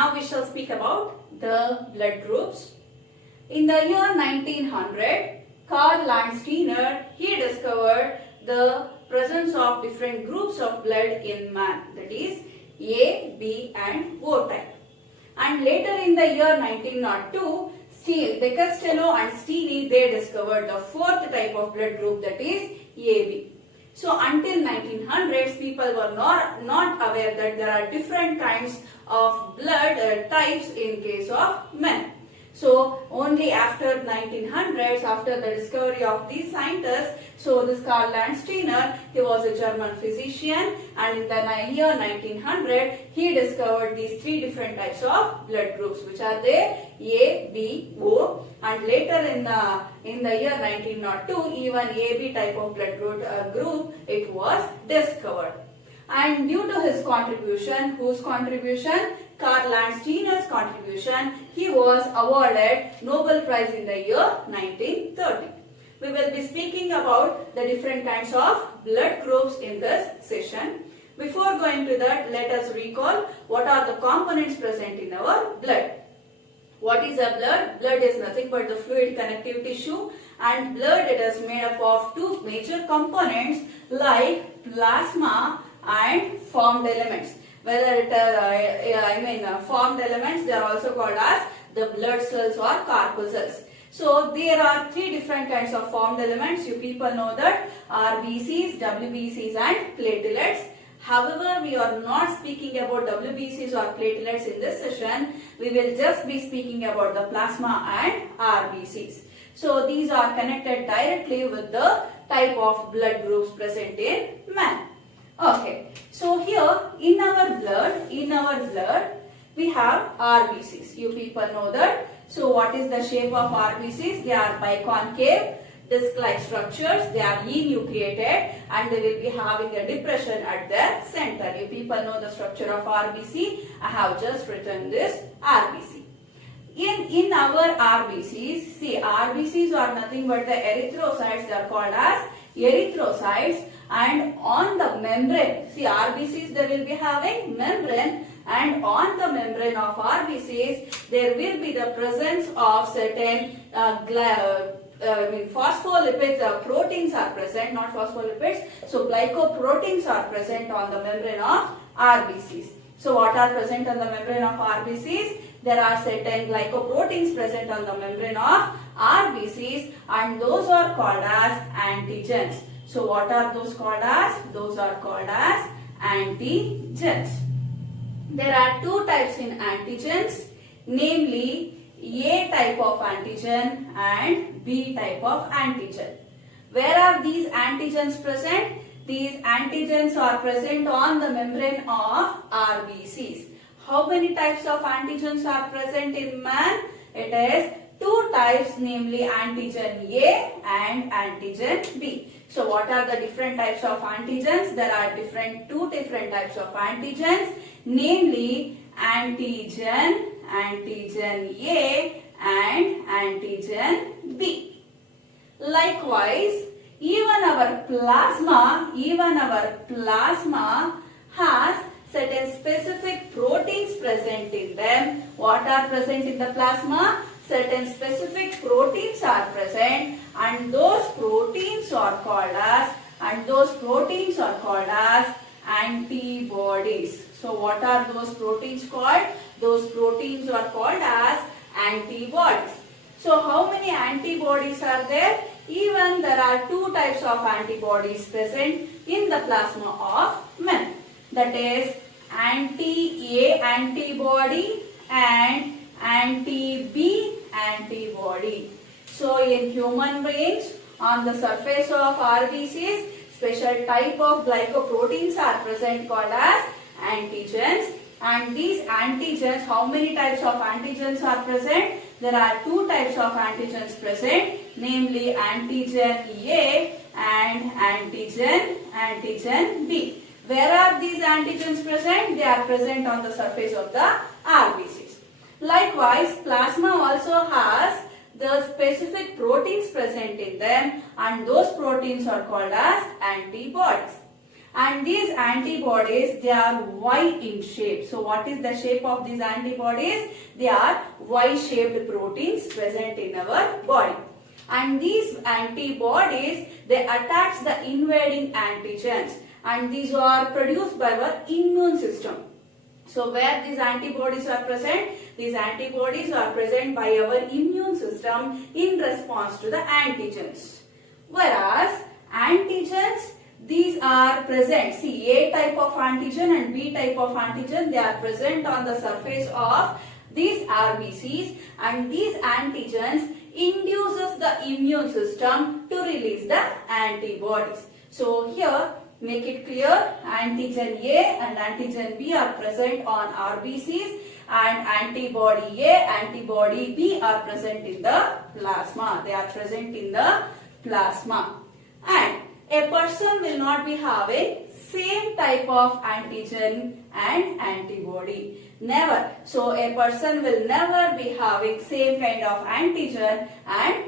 now we shall speak about the blood groups. In the year 1900, Karl Landsteiner, he discovered the presence of different groups of blood in man, that is A, B and O type. And later in the year 1902, De Castello and Steeny, they discovered the fourth type of blood group, that is AB. So until 1900s, people were not aware that there are different kinds of blood types in case of men. So only after 1900s, after the discovery of these scientists, so this Karl Landsteiner, he was a German physician, and in the year 1900, he discovered these three different types of blood groups, which are there A, B, O, and later in the year 1902, even AB type of blood group it was discovered. And due to his contribution, whose contribution? Karl Landsteiner's contribution, he was awarded Nobel Prize in the year 1930. We will be speaking about the different kinds of blood groups in this session. Before going to that, let us recall what are the components present in our blood. What is a blood? Blood is nothing but the fluid connective tissue, and blood it is made up of two major components like plasma and formed elements. Whether it formed elements, they are also called as the blood cells or corpuscles. So there are three different kinds of formed elements. You people know that RBCs, WBCs and platelets. However, we are not speaking about WBCs or platelets in this session. We will just be speaking about the plasma and RBCs. So these are connected directly with the type of blood groups present in man. Okay, so here in our blood, we have RBCs. You people know that. So what is the shape of RBCs? They are biconcave, disc-like structures. They are enucleated and they will be having a depression at their center. You people know the structure of RBC. I have just written this RBC. In our RBCs, see, RBCs are nothing but the erythrocytes. They are called as erythrocytes. And on the membrane, see, RBCs, they will be having membrane, and on the membrane of RBCs there will be the presence of certain phospholipids, proteins are present, not phospholipids. So glycoproteins are present on the membrane of RBCs. So what are present on the membrane of RBCs? There are certain glycoproteins present on the membrane of RBCs, and those are called as antigens. So what are those called as? Those are called as antigens. There are two types in antigens, namely A type of antigen and B type of antigen. Where are these antigens present? These antigens are present on the membrane of RBCs. How many types of antigens are present in man? It is two types, namely antigen A and antigen B. So what are the different types of antigens? There are two different types of antigens, namely antigen A and antigen B. Likewise, even our plasma has certain specific proteins present in them. What are present in the plasma? Certain specific proteins are present, and those proteins are called as antibodies. So what are those proteins called? Those proteins are called as antibodies. So how many antibodies are there? Even there are two types of antibodies present in the plasma of men. That is anti-A antibody and anti-B antibody. So in human beings, on the surface of RBCs, special type of glycoproteins are present called as antigens. And these antigens, how many types of antigens are present? There are two types of antigens present, namely antigen A and antigen B. Where are these antigens present? They are present on the surface of the RBCs. Likewise, plasma also has the specific proteins present in them, and those proteins are called as antibodies. And these antibodies, they are Y in shape. So what is the shape of these antibodies? They are Y-shaped proteins present in our body. And these antibodies, they attack the invading antigens, and these are produced by our immune system. So where these antibodies are present? These antibodies are present by our immune system in response to the antigens. Whereas antigens, these are present. See, A type of antigen and B type of antigen, they are present on the surface of these RBCs, and these antigens induces the immune system to release the antibodies. So here, make it clear, antigen A and antigen B are present on RBCs, and antibody A, antibody B are present in the plasma. They are present in the plasma. And a person will not be having same type of antigen and antibody. Never. So a person will never be having same kind of antigen and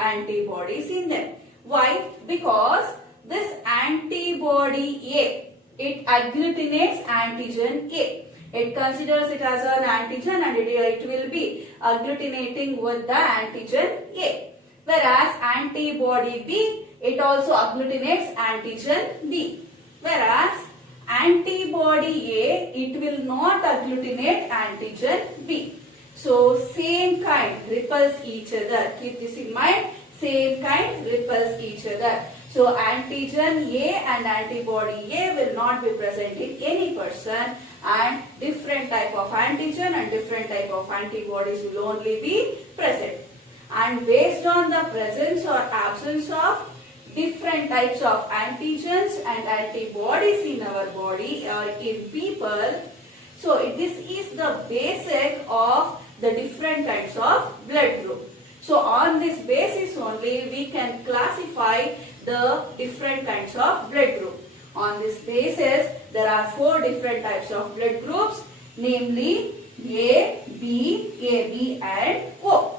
antibodies in them. Why? Because this antibody A, it agglutinates antigen A. It considers it as an antigen and it will be agglutinating with the antigen A. Whereas antibody B, it also agglutinates antigen B. Whereas antibody A, it will not agglutinate antigen B. So same kind repels each other. Keep this in mind. Same kind repels each other. So antigen A and antibody A will not be present in any person, and different type of antigen and different type of antibodies will only be present. And based on the presence or absence of different types of antigens and antibodies in our body or in people, so this is the basic of the different kinds of blood group. So on this basis only we can classify the different kinds of blood group. On this basis there are 4 different types of blood groups, namely A, B, AB and O.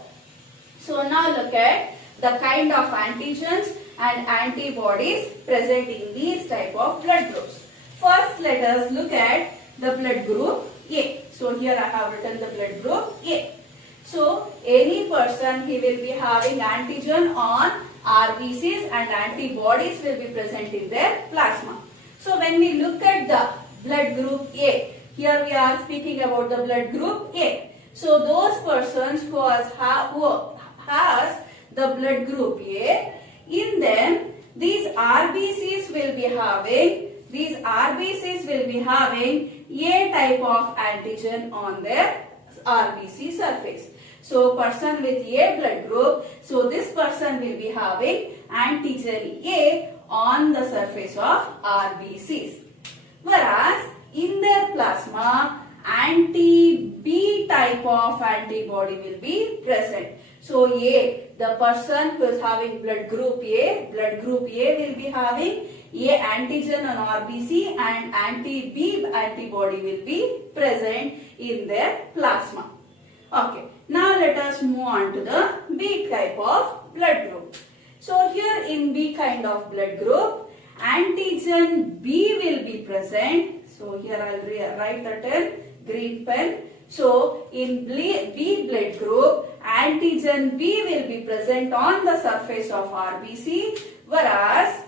So now look at the kind of antigens and antibodies present in these type of blood groups. First, let us look at the blood group A. So here I have written the blood group A. So any person, he will be having antigen on RBCs and antibodies will be present in their plasma. So when we look at the blood group A, here we are speaking about the blood group A. So those persons who has the blood group A, in them these RBCs will be having A type of antigen on their RBC surface. So person with A blood group, so this person will be having antigen A on the surface of RBCs. Whereas in their plasma, anti-B type of antibody will be present. So A, the person who is having blood group A will be having A antigen on RBC and anti-B antibody will be present in their plasma. Okay, now let us move on to the B type of blood group. So here in B kind of blood group, antigen B will be present. So here I will write that in green pen. So in B blood group, antigen B will be present on the surface of RBC, whereas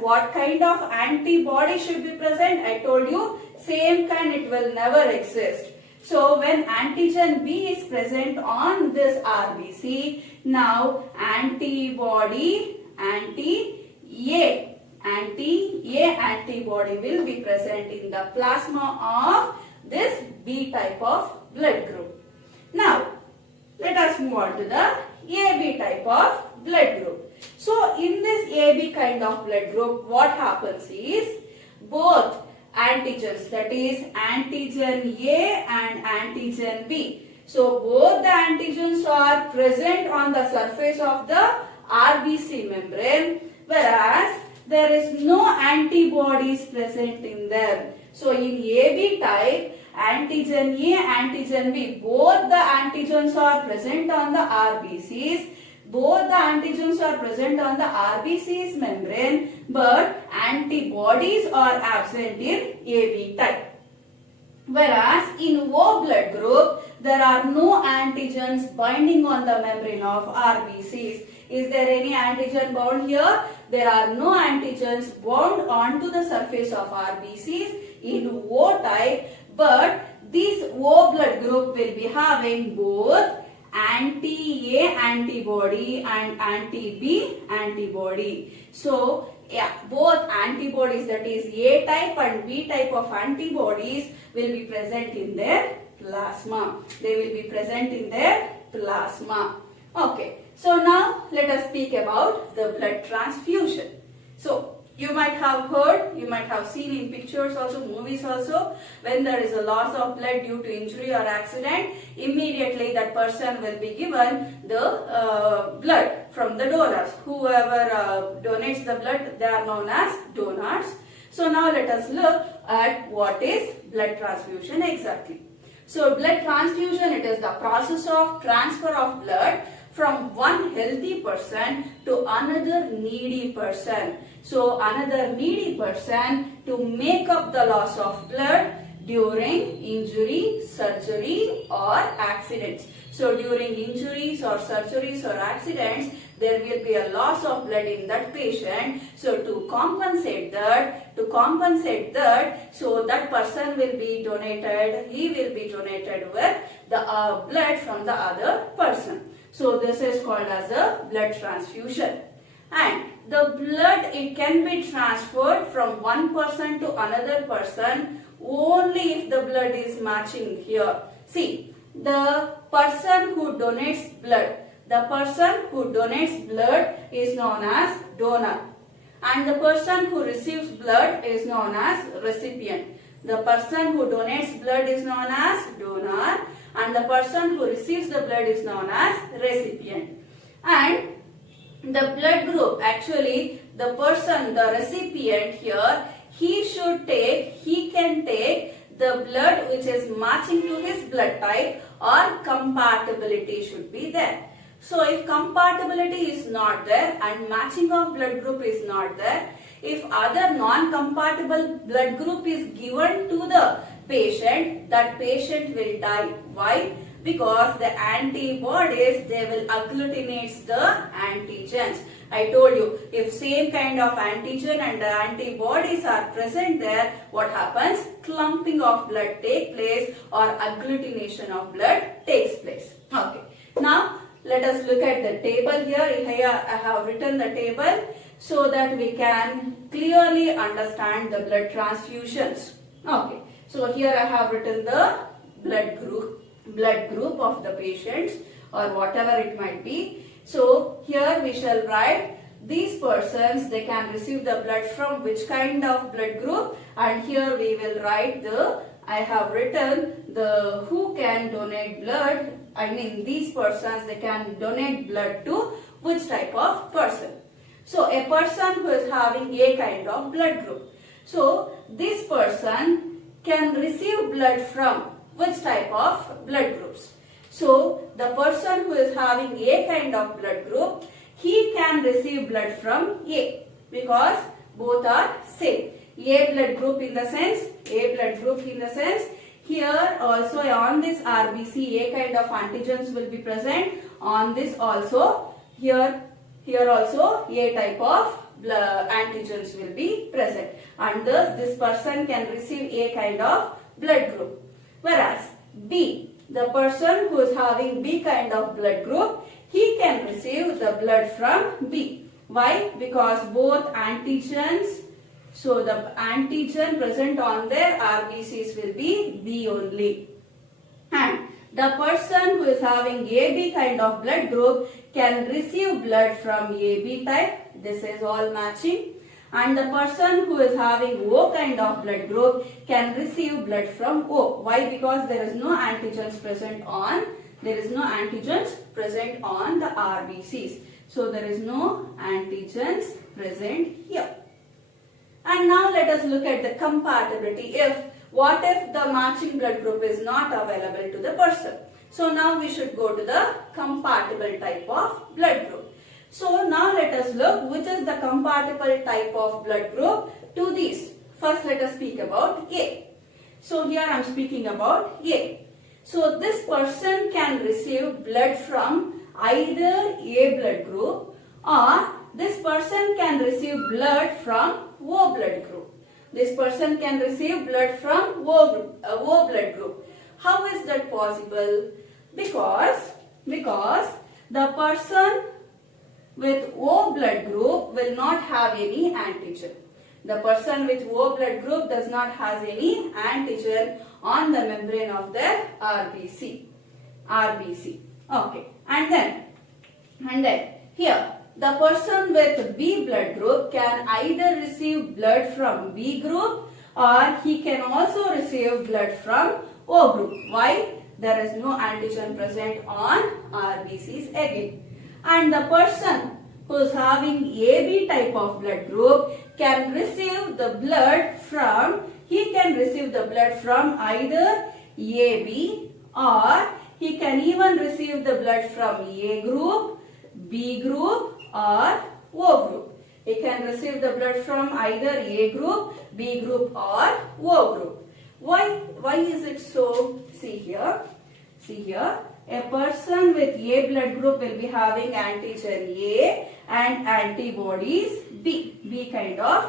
what kind of antibody should be present? I told you same kind, it will never exist. So when antigen B is present on this RBC, now anti-A antibody will be present in the plasma of this B type of blood group. Now let us move on to the AB type of blood group. So in this AB kind of blood group, what happens is both antigens, that is antigen A and antigen B. So both the antigens are present on the surface of the RBC membrane, whereas there is no antibodies present in them. So in AB type, antigen A, antigen B, both the antigens are present on the RBCs, both the antigens are present on the RBC's membrane, but antibodies are absent in AB type. Whereas in O blood group, there are no antigens binding on the membrane of RBCs. Is there any antigen bound here? There are no antigens bound onto the surface of RBCs in O type, but this O blood group will be having both anti-A antibody and anti-B antibody. So, yeah, both antibodies, that is A type and B type of antibodies, will be present in their plasma. They will be present in their plasma. Okay, so now let us speak about the blood transfusion. So, you might have heard, you might have seen in pictures also, movies also, when there is a loss of blood due to injury or accident, immediately that person will be given the blood from the donors. Whoever donates the blood, they are known as donors. So now let us look at what is blood transfusion exactly. So blood transfusion, it is the process of transfer of blood from one healthy person to another needy person. So another needy person to make up the loss of blood during injury, surgery or accidents. So during injuries or surgeries or accidents, there will be a loss of blood in that patient. So to compensate that, so that person will be donated, he will be donated with the blood from the other person. So this is called as a blood transfusion. And the blood, it can be transferred from one person to another person only if the blood is matching here. See, the person who donates blood, is known as donor, and the person who receives blood is known as recipient. The person who donates blood is known as donor, and the person who receives the blood is known as recipient. And the blood group, actually the person, the recipient here, he can take the blood which is matching to his blood type, or compatibility should be there. So if compatibility is not there and matching of blood group is not there, if other non-compatible blood group is given to the patient, that patient will die. Why? Because the antibodies, they will agglutinate the antigens. I told you, if same kind of antigen and the antibodies are present there, what happens? Clumping of blood takes place or agglutination of blood takes place. Okay. Now, let us look at the table here. Here I have written the table so that we can clearly understand the blood transfusions. Okay. So here I have written the blood group of the patients or whatever it might be. So here we shall write these persons, they can receive the blood from which kind of blood group, and here we will write I have written the who can donate blood. I mean these persons, they can donate blood to which type of person. So a person who is having A kind of blood group. So this person can receive blood from which type of blood groups. So the person who is having A kind of blood group, he can receive blood from A because both are same. A blood group in the sense, here also on this RBC, A kind of antigens will be present. On this also, here also A type of antigens will be present. And thus this person can receive A kind of blood group. Whereas B, the person who is having B kind of blood group, he can receive the blood from B. Why? Because both antigens, so the antigen present on their RBCs will be B only. And the person who is having AB kind of blood group can receive blood from AB type. This is all matching. And the person who is having O kind of blood group can receive blood from O. Why? Because there is no antigens present on the RBCs. So there is no antigens present here. And now let us look at the compatibility. What if the matching blood group is not available to the person? So now we should go to the compatible type of blood group. So now let us look which is the compatible type of blood group to these. First let us speak about A. So here I am speaking about A. So this person can receive blood from either A blood group or this person can receive blood from O blood group. This person can receive blood from O blood group. How is that possible? Because the person with O blood group will not have any antigen. The person with O blood group does not have any antigen on the membrane of their RBC. Okay. And then here the person with B blood group can either receive blood from B group or he can also receive blood from O group. Why? There is no antigen present on RBCs again. And the person who is having AB type of blood group can receive the blood from either AB or he can even receive the blood from A group, B group or O group. He can receive the blood from either A group, B group or O group. Why is it so? See here. A person with A blood group will be having antigen A and antibodies B kind of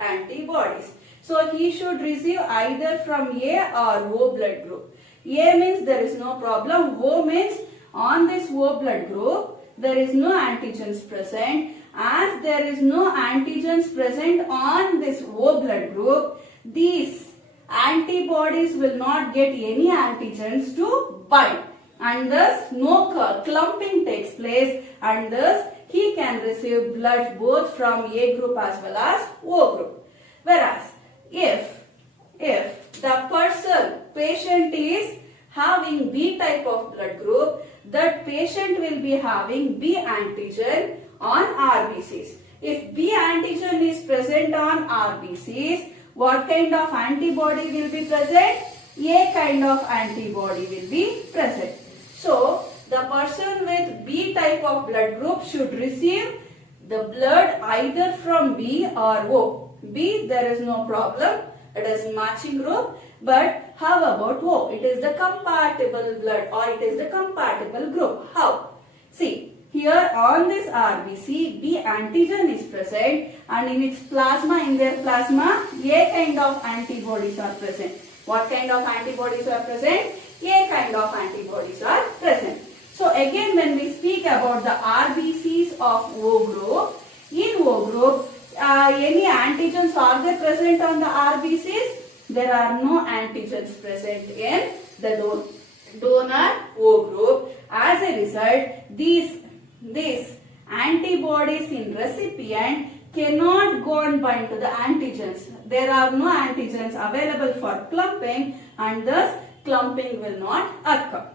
antibodies. So he should receive either from A or O blood group. A means there is no problem. O means on this O blood group there is no antigens present. As there is no antigens present on this O blood group, these antibodies will not get any antigens to bind, and thus no clumping takes place, and thus he can receive blood both from A group as well as O group. Whereas if the patient is having B type of blood group, that patient will be having B antigen on RBCs. If B antigen is present on RBCs, what kind of antibody will be present? A kind of antibody will be present. So, the person with B type of blood group should receive the blood either from B or O. B, there is no problem. It is matching group. But how about O? It is the compatible blood or it is the compatible group. How? See, here on this RBC, B antigen is present and in its plasma, A kind of antibodies are present. What kind of antibodies are present? A kind of antibodies are present. So again, when we speak about the RBCs of O group, in O group, any antigens are they present on the RBCs? There are no antigens present in the donor O group. As a result, these antibodies in recipient cannot go and bind to the antigens. There are no antigens available for clumping and thus clumping will not occur.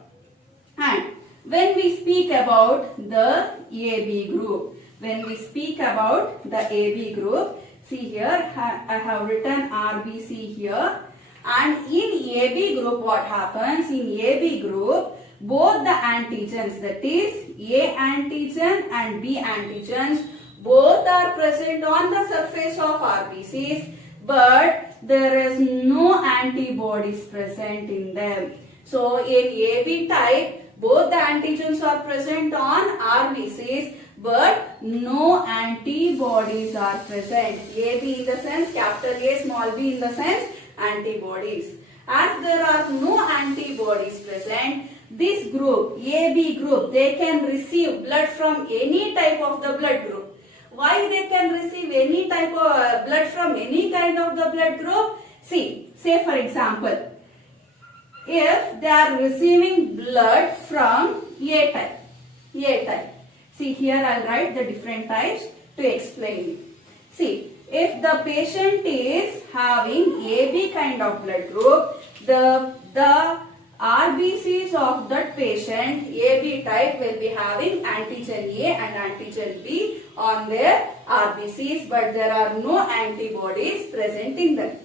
And when we speak about the AB group, see here I have written RBC here, and in AB group what happens? In AB group, both the antigens, that is A antigen and B antigens, both are present on the surface of RBCs, but there is no antibodies present in them. So in AB type, both the antigens are present on RBCs, but no antibodies are present. AB in the sense capital A, small b in the sense antibodies. As there are no antibodies present, this group, AB group, they can receive blood from any type of the blood group. Why they can receive any type of blood from any kind of the blood group? See, say for example, if they are receiving blood from A type. See here I will write the different types to explain it. See, if the patient is having AB kind of blood group, the RBCs of that patient, AB type, will be having antigen A and antigen B on their RBCs, but there are no antibodies present in them.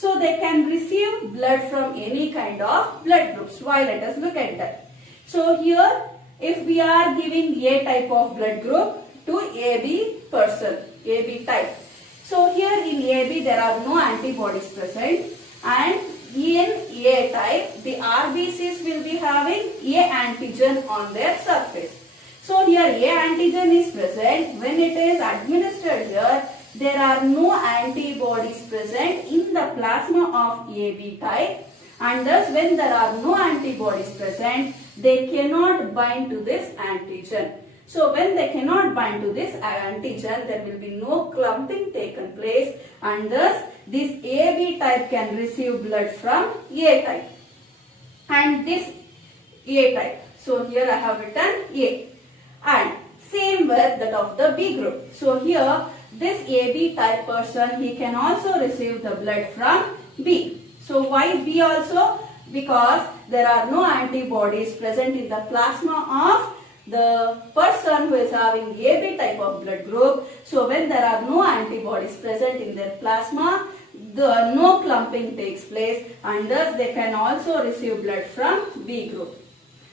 So they can receive blood from any kind of blood groups. Why? Let us look at that. So here, if we are giving A type of blood group to AB person, AB type. So here in AB there are no antibodies present, and in A type the RBCs will be having A antigen on their surface. So here A antigen is present. When it is administered here, there are no antibodies present in the plasma of AB type, and thus when there are no antibodies present, they cannot bind to this antigen. So when they cannot bind to this antigen, there will be no clumping taken place, and thus this AB type can receive blood from A type and this A type. So here I have written A, and same with that of the B group. So here this AB type person, he can also receive the blood from B. So why B also? Because there are no antibodies present in the plasma of the person who is having AB type of blood group. So when there are no antibodies present in their plasma, no clumping takes place, and thus they can also receive blood from B group.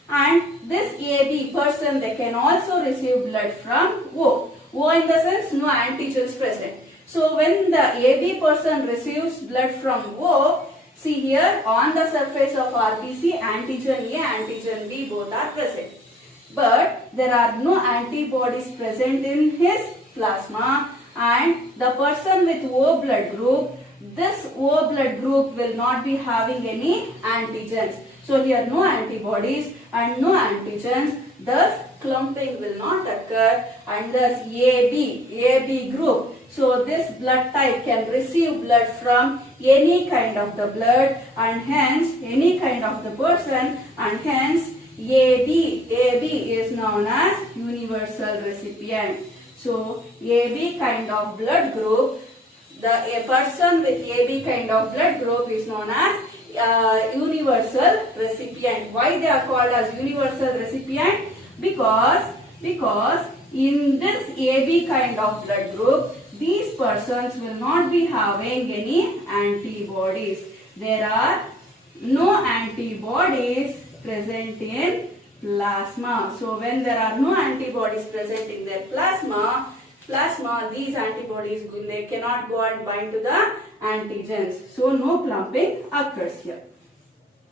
And this AB person, they can also receive blood from O. O in the sense no antigens present. So when the AB person receives blood from O, see here on the surface of RBC, antigen A, antigen B both are present. But there are no antibodies present in his plasma, and the person with O blood group, this O blood group will not be having any antigens. So here no antibodies and no antigens, thus clumping will not occur, and thus AB group. So this blood type can receive blood from any kind of the blood, and hence any kind of the person, and hence AB is known as universal recipient. So AB kind of blood group, a person with AB kind of blood group is known as universal recipient. Why they are called as universal recipient? Because in this AB kind of blood group, these persons will not be having any antibodies. There are no antibodies present in plasma. So when there are no antibodies present in their plasma, these antibodies, they cannot go and bind to the antigens. So no clumping occurs here.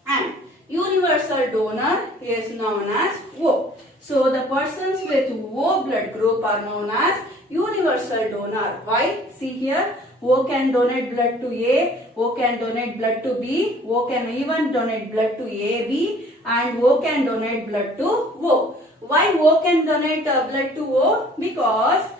And universal donor is known as O. So the persons with O blood group are known as universal donor. Why? See here, O can donate blood to A, O can donate blood to B, O can even donate blood to AB, and O can donate blood to O. Why O can donate blood to O? Because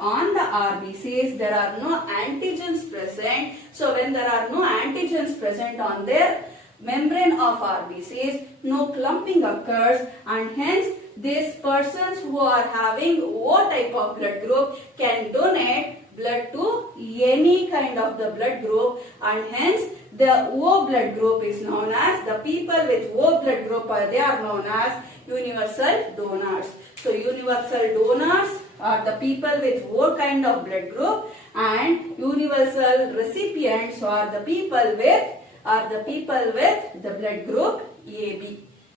on the RBCs there are no antigens present. So when there are no antigens present on their membrane of RBCs, no clumping occurs, and hence these persons who are having O type of blood group can donate blood to any kind of the blood group, and hence the O blood group is known as, the people with O blood group they are known as universal donors. So universal donors are the people with O kind of blood group, and universal recipients are the people with the blood group AB.